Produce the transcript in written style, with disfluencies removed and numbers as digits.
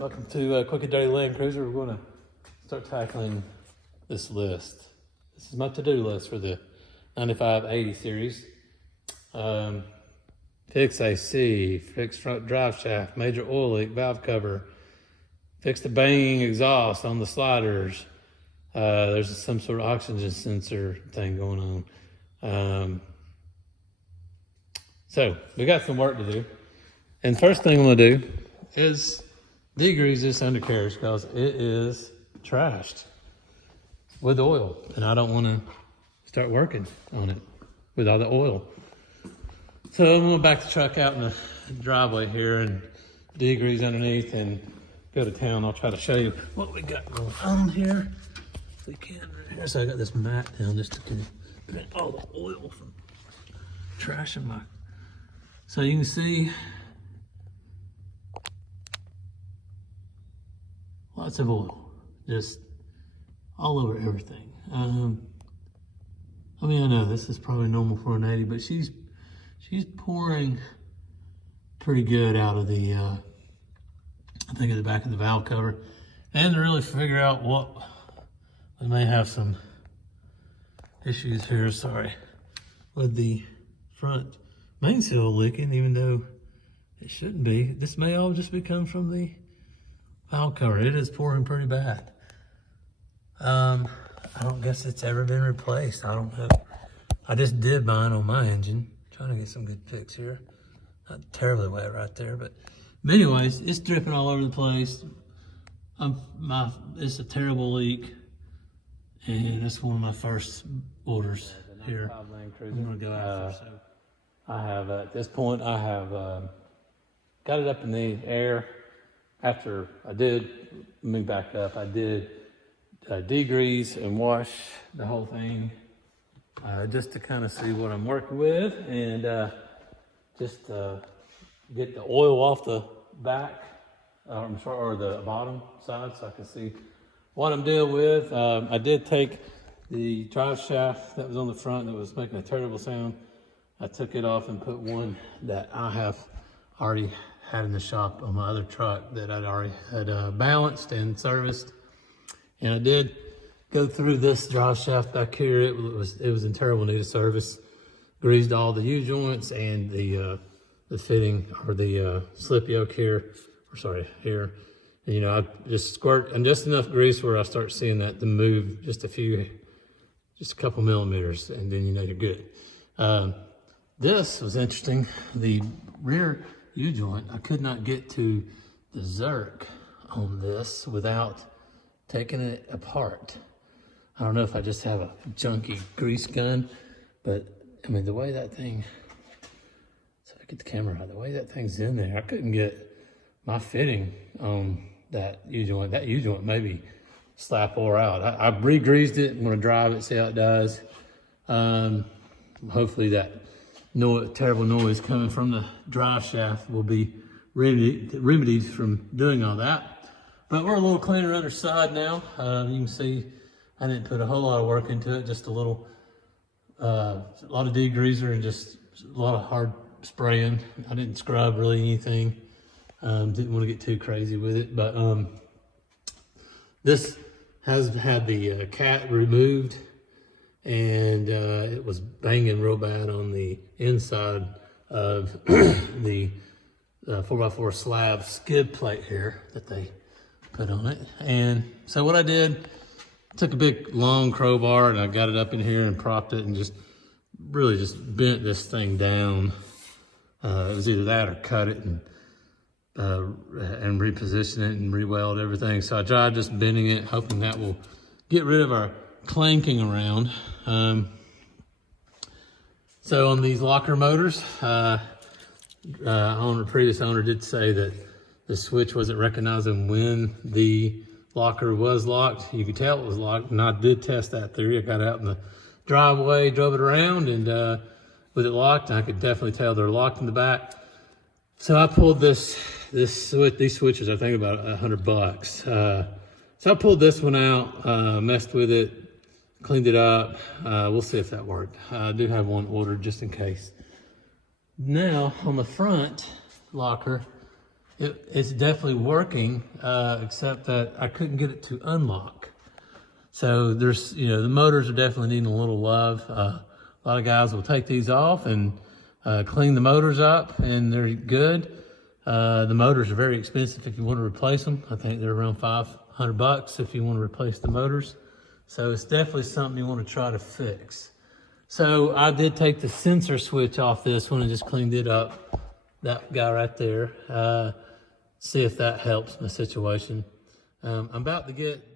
Welcome to Quick and Dirty Land Cruiser. We're going to start tackling this list. This is my to-do list for the 9580 series. Fix AC, fix front drive shaft, major oil leak, valve cover, fix the banging exhaust on the sliders. There's some sort of oxygen sensor thing going on. So we got some work to do. And first thing I'm gonna do is degrease this undercarriage because it is trashed with oil, and I don't want to start working on it with all the oil. So I'm gonna back the truck out in the driveway here and degrease underneath and go to town. I'll try to show you what we got going on here if we can. Right here. So I got this mat down just to prevent all the oil from trashing my. So you can see lots of oil, just all over everything. I mean, I know this is probably normal for an 80, but she's pouring pretty good out of the, I think at the back of the valve cover. And to really figure out what, we may have some issues here, sorry, with the front main seal leaking, even though it shouldn't be. This may all just be coming from the valve cover. It is pouring pretty bad. I don't guess it's ever been replaced. I don't know. I just did mine on my engine. Trying to get some good pics here. Not terribly wet right there, but anyways, it's dripping all over the place. It's a terrible leak, and that's one of my first orders here. I'm gonna go after. So I have at this point I have got it up in the air. After I did move back up, I did degrease and wash the whole thing just to kind of see what I'm working with and just get the oil off the back, or the bottom side, so I can see what I'm dealing with. I did take the drive shaft that was on the front that was making a terrible sound. I took it off and put one that I have already had in the shop on my other truck that I'd already had balanced and serviced. And I did go through this drive shaft back here. It was in terrible need of service. Greased all the U-joints and the fitting, or the slip yoke here, or sorry, here. And, you know, I just squirt and just enough grease where I start seeing that to move just a couple millimeters, and then you know you're good. This was interesting. The rear U-joint, I could not get to the Zerk on this without taking it apart. I don't know if I just have a junky grease gun, but I mean, the way that thing, so I get the camera out, the way that thing's in there, I couldn't get my fitting on that U-joint. That U-joint maybe slap or out. I re-greased it. I'm gonna drive it, see how it does. Hopefully that terrible noise coming from the drive shaft will be remedied from doing all that. But we're a little cleaner underside now. You can see I didn't put a whole lot of work into it, just a lot of degreaser and just a lot of hard spraying. I didn't scrub really anything. Didn't want to get too crazy with it, but this has had the cat removed, and it was banging real bad on the inside of the 4x4 slab skid plate here that they put on it. And so what I did, took a big long crowbar and I got it up in here and propped it and just really just bent this thing down. It was either that or cut it and reposition it and re-weld everything. So I tried just bending it, hoping that will get rid of our clanking around. So on these locker motors, the previous owner did say that the switch wasn't recognizing when the locker was locked. You could tell it was locked, and I did test that theory. I got out in the driveway, drove it around, and with it locked, I could definitely tell they're locked in the back. So I pulled these switches, I think about $100. So I pulled this one out, messed with it, cleaned it up. We'll see if that worked. I do have one ordered just in case. Now on the front locker, It's definitely working, except that I couldn't get it to unlock. So there's, the motors are definitely needing a little love. A lot of guys will take these off and clean the motors up, and they're good. The motors are very expensive if you want to replace them. I think they're around $500 if you want to replace the motors. So it's definitely something you want to try to fix. So I did take the sensor switch off this one and just cleaned it up. That guy right there. See if that helps my situation. I'm about to get...